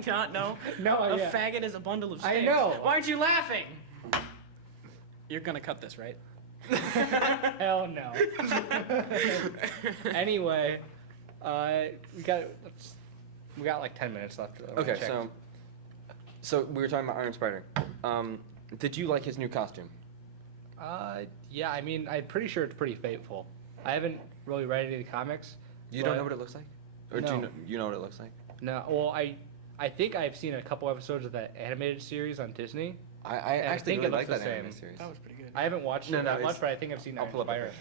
Not know? No, A yeah. faggot is a bundle of sticks. I know. Why aren't you laughing? You're gonna cut this, right? Hell no. Anyway, we got like 10 minutes left. Okay, Check. so we were talking about Iron Spider. Did you like his new costume? Yeah, I mean, I'm pretty sure it's pretty faithful. I haven't really read any of the comics. You But- don't know what it looks like, or do No. you know what it looks like? No, well, I think I've seen a couple episodes of that animated series on Disney. I I actually think really it like looks that the anime same. series. That was pretty good. I haven't watched No, it no, that it's- much, but I think I've seen I'll Iron pull up a Spider.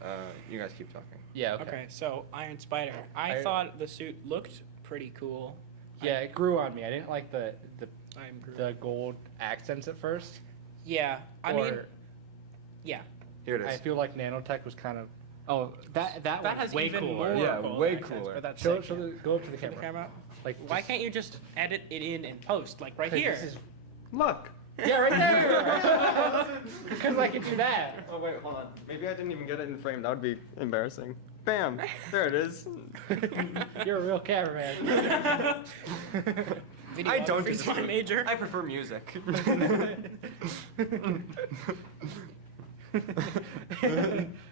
picture. You guys keep talking. Yeah, Okay, so Iron Spider. I thought the suit looked pretty cool. Yeah, it grew on me. I didn't like the I'm Groot. the gold accents at first. Yeah, I or mean, yeah. Here it I is. feel like nanotech was kind of. Oh, that That was has way even cooler. more Yeah, cool way accents, cooler. But that's Show, sick, show yeah. the, go up to the To the camera. camera. Like, Why can't you just edit it in post, like right 'cause here? this is- Look. yeah, right there. Because I can do that. Oh wait, hold on. Maybe I didn't even get it in frame. That would be embarrassing. Bam! There it is. You're a real cameraman. I don't Videography's do my major. I prefer music.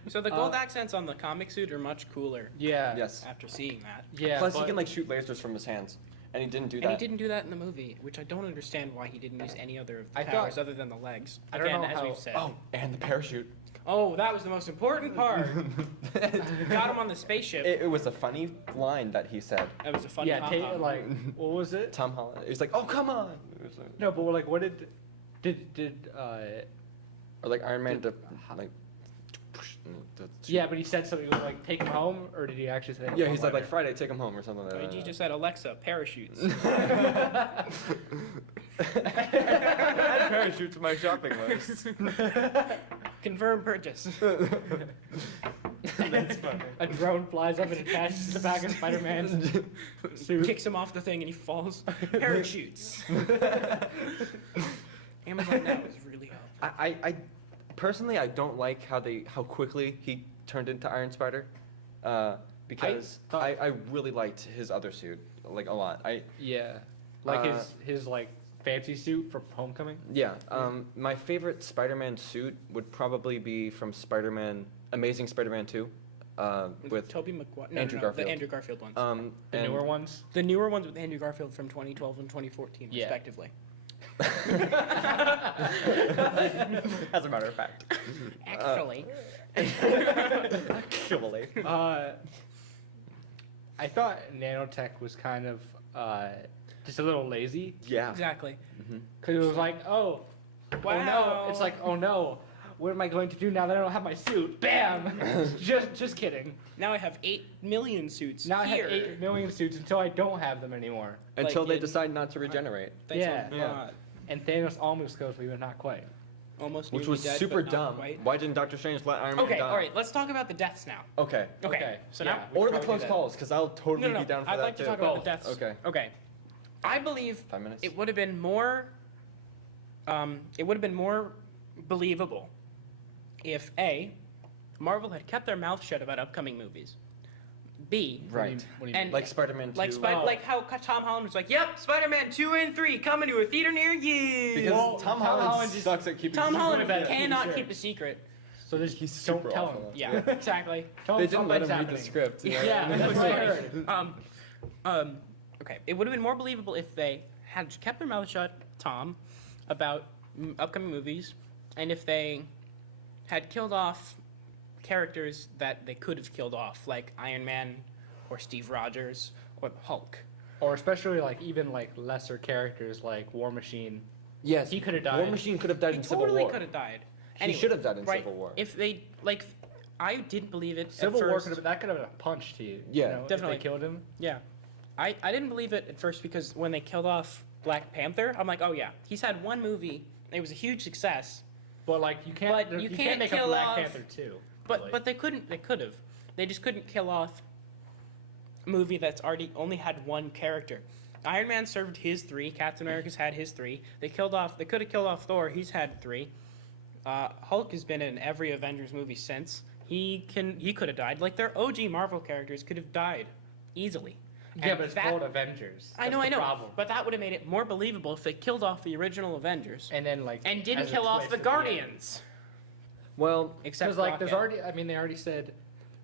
So the gold accents on the comic suit are much cooler Yeah. Yes. after seeing that. Yeah. Plus, he but- can like shoot lasers from his hands, and he didn't do And that. he didn't do that in the movie, which I don't understand why he didn't use any other of the I powers thought- other than the legs. I don't Again, know as how- we've said. Oh, and the parachute. Oh, that was the most important part. Got him on the spaceship. It was a funny line that he said. That was a fun Yeah, compound. like, what was it? Tom Holland. He was like, "Oh, come on!" It was like, No, but like, what did or like Iron Man to like. yeah, but he said something he was like, take him home, or did he actually say? Yeah, he said like Friday, take him home or something like I mean, that. he just said, Alexa, parachutes. Add parachute to my shopping list. Confirm purchase. a drone flies up and attaches to the back of Spider-Man's suit. Kicks him off the thing and he falls. Parachutes. Amazon now is really up. I personally I don't like how quickly he turned into Iron Spider, because thought- I really liked his other suit like a lot. Yeah, like Uh, his like fancy suit for Homecoming. Yeah. My favorite Spider-Man suit would probably be from Amazing Spider-Man 2, with Toby Maguire. No, Andrew no, Garfield. the Andrew Garfield ones. The and- newer ones. The newer ones with Andrew Garfield from 2012 and 2014, Yeah. respectively. As a matter of fact. Actually. Actually. I thought nanotech was kind of just a little lazy Yeah. Exactly. because it was like, oh no, Wow. it's like, oh no, what am I going to do now that I don't have my suit? Bam! just kidding. Now I have 8 million suits Now here. I have 8 million suits until I don't have them anymore. Until Like they in- decide not to regenerate. Thanks Yeah. a Yeah. lot. And Thanos almost goes, but not quite. Almost Which nearly was dead, super but not dumb. quite. Why didn't Doctor Strange let Iron Man Okay, die? alright, let's talk about the deaths now. Okay. Okay, so yeah, now- we Or should the probably close do that. calls, because I'll totally No, be down for I'd that like to too. talk about Both. the deaths. Okay. Okay. I believe 5 minutes. it would have been more believable if A, Marvel had kept their mouth shut about upcoming movies. B, Right. What do you mean? and Like Spider-Man 2. like how Tom Holland was like, "Yep, Spider-Man 2 and 3 coming to a theater near you." Because Well, Tom Tom Holland Holland just- sucks at keeping Tom secrets. Holland about it. cannot Sure. keep a secret. So just He's don't super tell awful. him. Yeah, exactly. Tell They him didn't let him something's read the happening. script. Yeah, that's what I heard. Okay, it would have been more believable if they had kept their mouth shut, Tom, about upcoming movies, and if they had killed off characters that they could have killed off, like Iron Man, or Steve Rogers, or the Hulk. Or especially like even like lesser characters like War Machine. Yes, He could have died. War Machine could have died He in Civil totally War. could have died. He Anyway, should have died in right, Civil War. If they like, I didn't believe it Civil at War first. could have that could have been a punch to you. Yeah, you know, definitely. If they killed him. Yeah, I didn't believe it at first because when they killed off Black Panther, I'm like, oh yeah, he's had one movie. It was a huge success. But like you can't. But you can't can't make a kill Black off- Panther too. But really. but they couldn't. They could have. They just couldn't kill off a movie that's already only had one character. Iron Man served his 3. Captain America's had his 3. They killed off. They could have killed off Thor. He's had 3. Hulk has been in every Avengers movie since. He could have died. Like their OG Marvel characters could have died easily. Yeah, And but it's that- called Avengers. I That's know, the I know. Problem. But that would have made it more believable if they killed off the original Avengers And then like and didn't as a kill off twist the at end. Guardians. Well, Except Because like there's Rocket. already. I mean, they already said.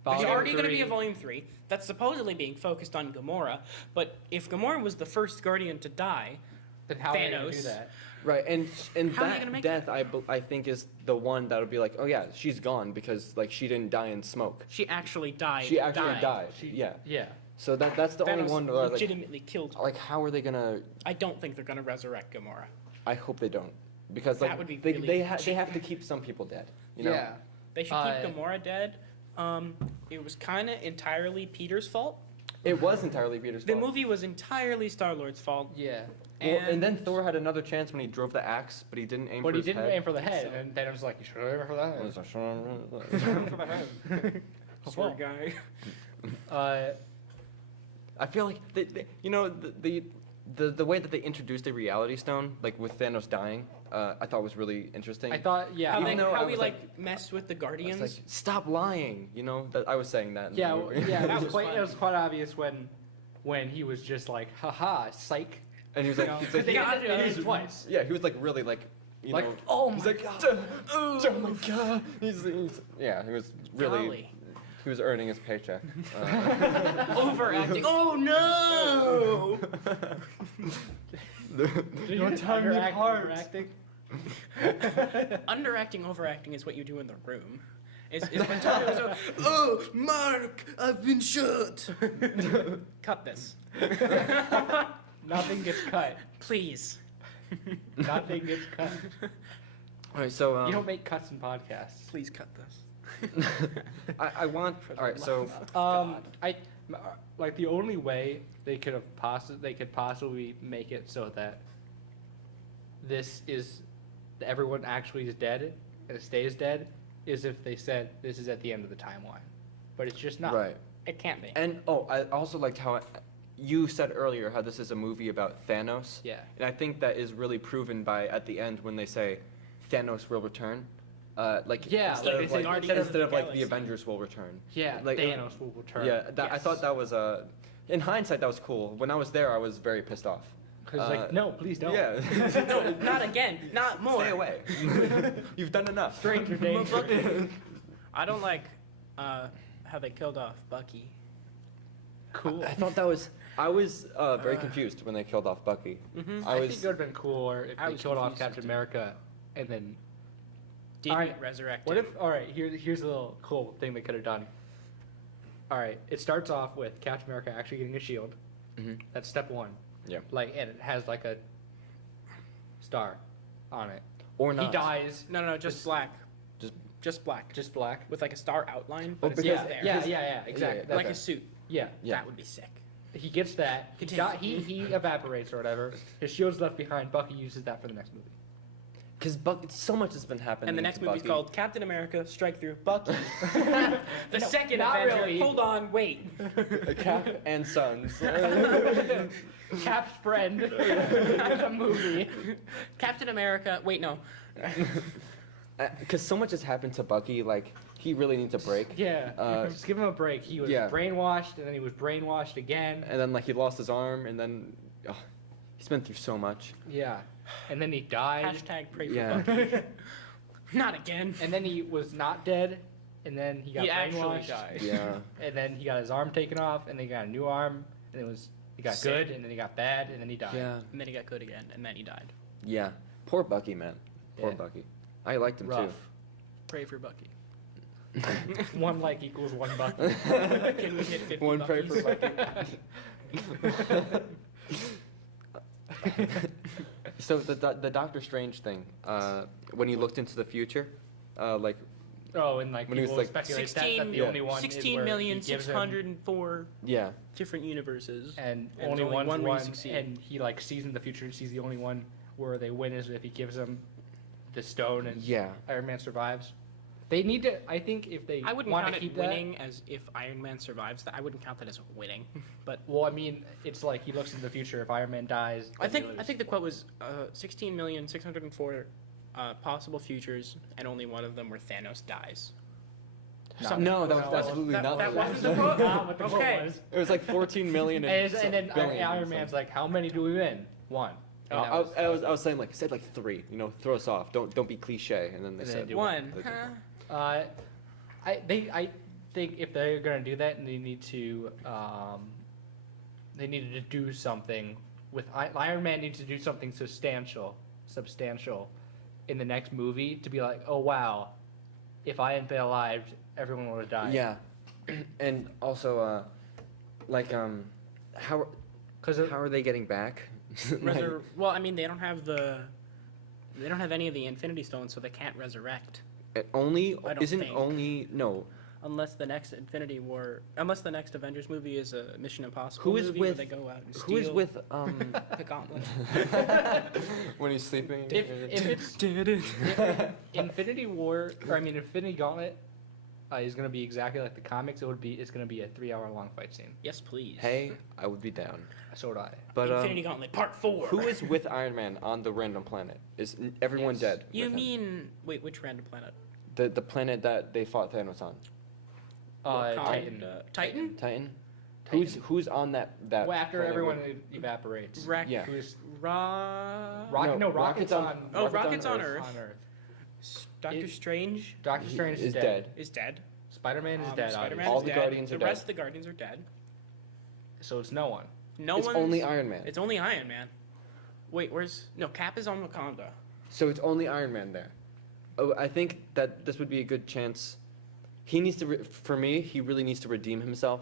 There's Volume already going to be a 3 Volume 3 that's supposedly being focused on Gamora, but if Gamora was the first Guardian to die, Then how are they gonna do Thanos. that? right, and How are they gonna that make death I think is the one that'll be like, oh yeah, she's gone because like she didn't die in smoke. she actually died. She actually died. She- Yeah. Yeah. So that's the only Thanos one where like, legitimately killed her. like how are they gonna? I don't think they're going to resurrect Gamora. I hope they don't because That like would be they really they have cheap. to keep some people dead. You know? Yeah. They should keep Gamora dead. It was kind of entirely Peter's fault. It was entirely Peter's The fault. movie was entirely Star-Lord's fault. Yeah. Well, and then Thor had another chance when he drove the axe, but he didn't aim But for he his didn't head. aim for the head, and Thanos was like, "You should have aimed for the head." Poor guy. I feel like you know the way that they introduced the Reality Stone, like with Thanos dying, I thought was really interesting. I thought, yeah, How, Even though I how we was like messed with the I was Guardians. like, stop lying, you know. That I was saying that. In yeah, the movie. yeah. That It was was, fun. it was quite obvious when he was just like, "Haha, psych." And he was You like, know, he's like they God, did it he was- twice. yeah, he was like really like, you Like, know, oh he's my like, God. Oh my god. Yeah, he was really. Golly. He was earning his paycheck. Overacting. Oh no! Your time in heart. Underacting. Underacting, overacting is what you do in the room. Is when Tony was like, oh, Mark, I've been shot. Cut this, Nothing gets cut. please. Nothing gets cut. All right, so You don't make cuts in podcasts. Please cut this. I want. All right, so Like the only way they could possibly make it so that everyone actually is dead and it stays dead is if they said this is at the end of the timeline, but it's just not. right, It can't be. and I also liked how you said earlier how this is a movie about Thanos. Yeah. And I think that is really proven by at the end when they say Thanos will return. Like Yeah, instead like of they say like, Guardians of instead the of like the Galaxy. Avengers will return. Yeah. Like, Thanos will return. Yeah, I Yes. thought that was in hindsight that was cool. When I was there, I was very pissed off. Because like no, please don't. Yeah. No, not again. Not more. Stay away. You've done enough. Stranger danger. I don't like how they killed off Bucky. Cool. I thought that was. I was very confused when they killed off Bucky. Mm-hmm. I think it would have been cooler if I they was killed off confused Captain America and then. Didn't Alright, resurrect What him. if? All right, here's a little cool thing they could have done. All right, it starts off with Captain America actually getting a shield. Mhm. That's step one. Yeah. Like, and it has like a star on it. Or not. He dies. No, just black. Just- Just black. Just black. With like a star outline, Well, but it's because- just there. Yeah, exactly. Yeah, Like okay. a suit. Yeah. Yeah. That would be sick. He gets that. He, Continue. he evaporates or whatever. His shield's left behind. Bucky uses that for the next movie. Because so much has been happening. And the next to movie's Bucky. called Captain America: Strike Through. Bucky. The No, second not Avenger. really. Hold on, wait. Cap and Sons. Cap's friend in the movie. Captain America. Wait, no. Because so much has happened to Bucky, like he really needs a break. Yeah. Just give him a break. He was yeah. brainwashed, and then he was brainwashed again. And then like he lost his arm, and then he's been through so much. Yeah. And then he died. Hashtag pray for Yeah. Bucky. Not again. And then he was not dead, and then he got He actually brainwashed. died. Yeah. And then he got his arm taken off, and then he got a new arm, and he got Sick. good, and then he got bad, and then he died. Yeah. And then he got good again, and then he died. Yeah. Poor Bucky, man. Poor Yeah. Bucky. I liked him Rough. Pray for Bucky. One like equals one buck. Can we hit 50 One pray for Buckies? Bucky. So the Doctor Strange thing, when he looked into the future, like Oh, and like When he was, people like, speculate that the yeah. only one is 16,604 yeah, different universes. and And only there's one's one where you one, succeed. and he like sees in the future and sees the only one where they win is if he gives them the stone and yeah. Iron Man survives. They need to. I think if they I wouldn't want count to it keep winning as if Iron Man survives that. I wouldn't count that as winning. But that. Well, I mean, it's like he looks in the future. If Iron Man dies, I then they think lose. the quote was 16,604 possible futures, and only one of them where Thanos dies. No. No, that was No, absolutely that, not that what it wasn't the was. quote. Not what the quote Okay. was. It was like 14 million and, And then billion or Iron Man's something. like, "How many do we win? One." And that I was saying like said like 3. You know, throw us off. Don't be cliche. And then they And said then do One. They did. Huh? I think if they're gonna do that, and they needed to do something with Iron Man needs to do something substantial in the next movie to be like, oh wow, if I hadn't been alive, everyone would have died. Yeah, and also how are they getting back? Like, Well, I mean, they don't have any of the Infinity Stones, so they can't resurrect. it only I don't isn't think. only no. Unless the next Avengers movie is a Mission Impossible Who is movie with- where they go out and Who is steal with the gauntlet. when he's sleeping? If it's Infinity War, or I mean Infinity Gauntlet, is gonna be exactly like the comics. It's gonna be a 3-hour long fight scene. Yes, please. Hey, I would be down. So would I. But Infinity Gauntlet Part 4. who is with Iron Man on the random planet? Is everyone Yes. dead? You with him? mean which random planet? the planet that they fought Thanos on? Titan. Titan? Titan. Titan. Who's on that? Well, after planet everyone with- evaporates. Rack. Yeah. Who's Ra- Rocket's on. Oh, Rocket's on Earth. On Earth. Doctor It- Strange Doctor Strange is is dead. is dead. Spider-Man is dead. Spider-Man obviously. All is the dead. Guardians the are rest dead. of the Guardians are dead. So it's no one. No It's one's only Iron Man. It's only Iron Man. Wait, Cap is on Wakanda. So it's only Iron Man there. Oh, I think that this would be a good chance. He needs to, for me, he really needs to redeem himself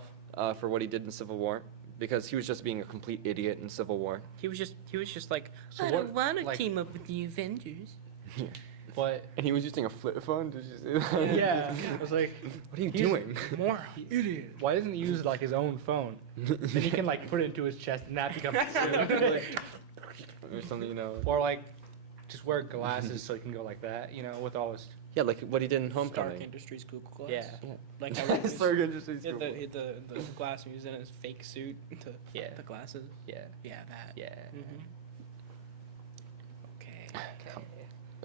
for what he did in Civil War, because he was just being a complete idiot in Civil War. He was just like, So I what- don't want to like- team up with the Avengers. But And he was using a flip phone. Did you see that? yeah, I was like, What are you He's- doing? More. idiot. Why doesn't he use like his own phone? Then he can like put it into his chest and that becomes Or something, you know. or like just wear glasses so he can go like that, with all his Yeah, like what he did in Stark Homecoming. Industries Google Glass. yeah. Like how he was, Stark Industries he had the, Google. he had the glass he was in his fake suit. Yeah. The glasses. Yeah. Yeah, that. Yeah. Mm-hmm.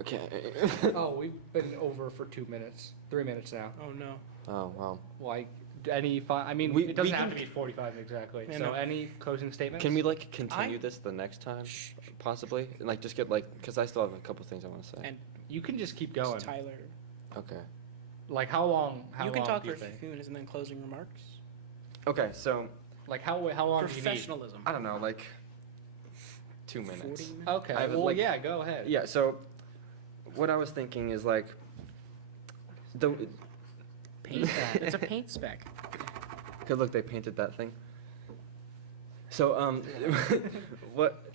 Okay. Okay. Oh, we've been over for 3 minutes now. Oh no. Oh wow. Like I mean, We- it doesn't we have can- to be 45 exactly. Yeah, so no. any closing statements? Can we like continue I- this the next time, Shh. possibly? And like just get because I still have a couple things I want to say. And You can just keep it's going. Tyler. Okay. Like how long? How You can long talk do for you a think? few minutes and then closing remarks. Okay, so Like how long do you need? Professionalism. I don't know, like 2 minutes. 40 minutes. Okay. I have, Well, like- yeah. Go ahead. Yeah. So what I was thinking is like the Paint. It's a paint spec. good look they painted that thing. So what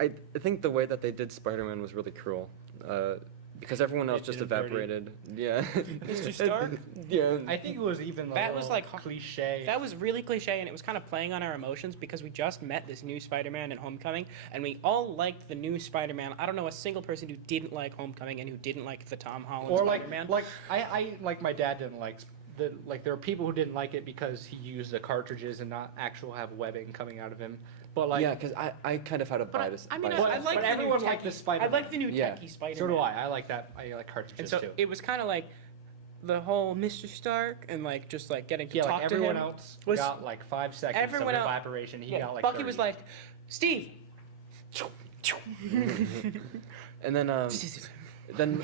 I think the way that they did Spider-Man was really cruel. Because everyone else They just did him dirty. evaporated. Yeah. Mr. Stark? Yeah. I think it was even a That little was, like, cliche. That was really cliche, and it was kind of playing on our emotions because we just met this new Spider-Man in Homecoming, and we all liked the new Spider-Man. I don't know a single person who didn't like Homecoming and who didn't like the Tom Holland or like Spider-Man. I like my dad didn't like there are people who didn't like it because he used the cartridges and not actual have webbing coming out of him. But like yeah, because I kind of had a But bias. I mean, bias. I like but the everyone new liked the techie- Spider-Man. I like the new Yeah. techie Spider-Man. So do I. I like that. I like cartridges And so too. it was kind of like the whole Mr. Stark and like just like getting to Yeah, talk like to everyone him. else was- got like 5 seconds everyone of el- evaporation. He Yeah, got like Bucky 30. was like, Steve. And then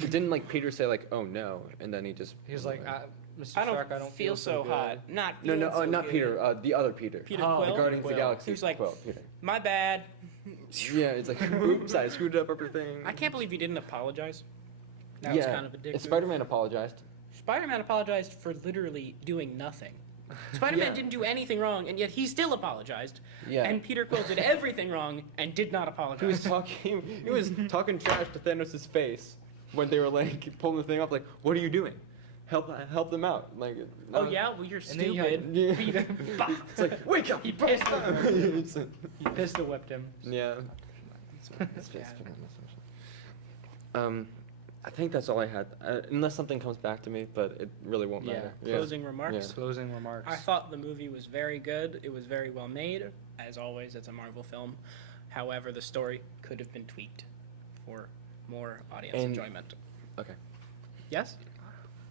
didn't like Peter say like, "Oh no," and then he just he was like, Mr. I don't, Stark, I don't feel so good." hot. Not no, feeling no, so not good. Peter. The other Peter. Peter Oh, Quill. The Guardians of the Quill. Galaxy. He was like- Quill, Peter. My bad. Yeah, it's like, oops, I screwed up everything. I can't believe he didn't apologize. That was kind of a dick move. Spider-Man apologized. Spider-Man apologized for literally doing nothing. Spider-Man Yeah. didn't do anything wrong, and yet he still apologized. Yeah. And Peter Quill did everything wrong and did not apologize. He was talking trash to Thanos' face when they were like pulling the thing off. Like, what are you doing? Help them out. Like, Oh yeah, well you're And then you had- stupid. Yeah. Peter, bah. It's like, wake up! He pistol whipped him. Yeah. I think that's all I had. Unless something comes back to me, but it really won't Yeah. matter. Closing remarks. Yeah. Closing remarks. I thought the movie was very good. It was very well made. As always, it's a Marvel film. However, the story could have been tweaked for more audience And- enjoyment. Okay. Yes?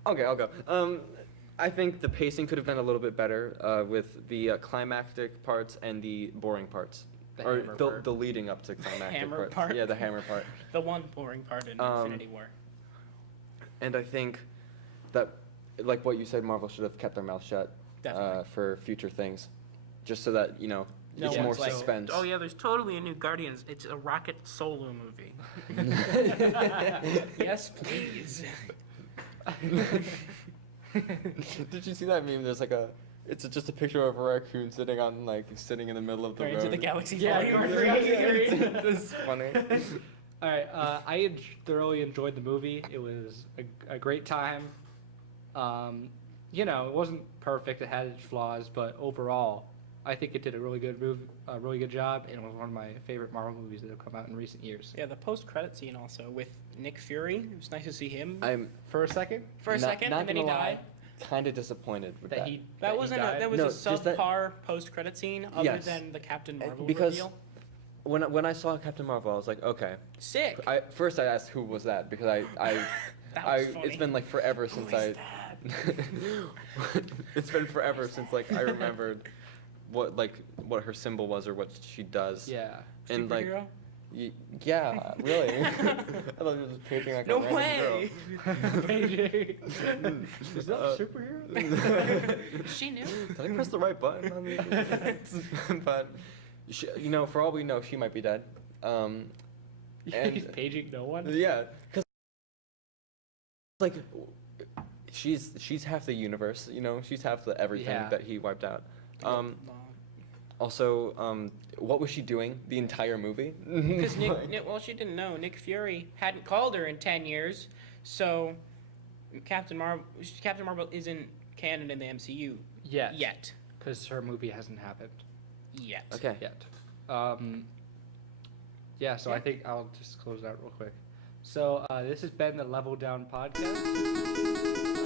Okay, I'll go. I think the pacing could have been a little bit better with the climactic parts and the boring parts. The or hammer the, part. the leading up to climactic Hammer parts. part? Yeah, the hammer part. The one boring part in Infinity War. And I think that, like what you said, Marvel should have kept their mouth shut Definitely. for future things, just so that No it's one's more like, suspense. oh yeah, there's totally a new Guardians. It's a rocket solo movie. Yes, please. Did you see that meme? There's like it's just a picture of a raccoon sitting in the middle of the Guardians road. of the Galaxy Yeah, Volume Guardians 3. That's funny. All right, I thoroughly enjoyed the movie. It was a great time. It wasn't perfect. It had its flaws, but overall, I think it did a really good job, and it was one of my favorite Marvel movies that have come out in recent years. Yeah, the post-credit scene also with Nick Fury. It was nice to see him I'm For a second, for a second, and then he died. Kind of disappointed with that. That wasn't a, died. that was No, a just that- subpar post-credit scene other Yes. than the Captain Marvel because reveal. when I saw Captain Marvel, I was like, okay. Sick. First I asked who was that because That was funny. it's been like forever Who since is I. that? It's been forever since like I remembered what her symbol was or what she does. yeah. And like, Superhero? yeah, really. I thought you were just painting like No a random way. Is that Uh, a superhero? She knew. Did I press the right button on the but for all we know, she might be dead. He's And paging no one. yeah, because like she's half the universe. She's half the everything Yeah. that he wiped out. Also, what was she doing the entire movie? Because Like- well, she didn't know. Nick Fury hadn't called her in 10 years, so Captain Marvel isn't canon in the MCU yet. Because her movie hasn't happened Yet. Okay. yet. Yeah, so I think I'll just close out real quick. So this has been the Level Down podcast.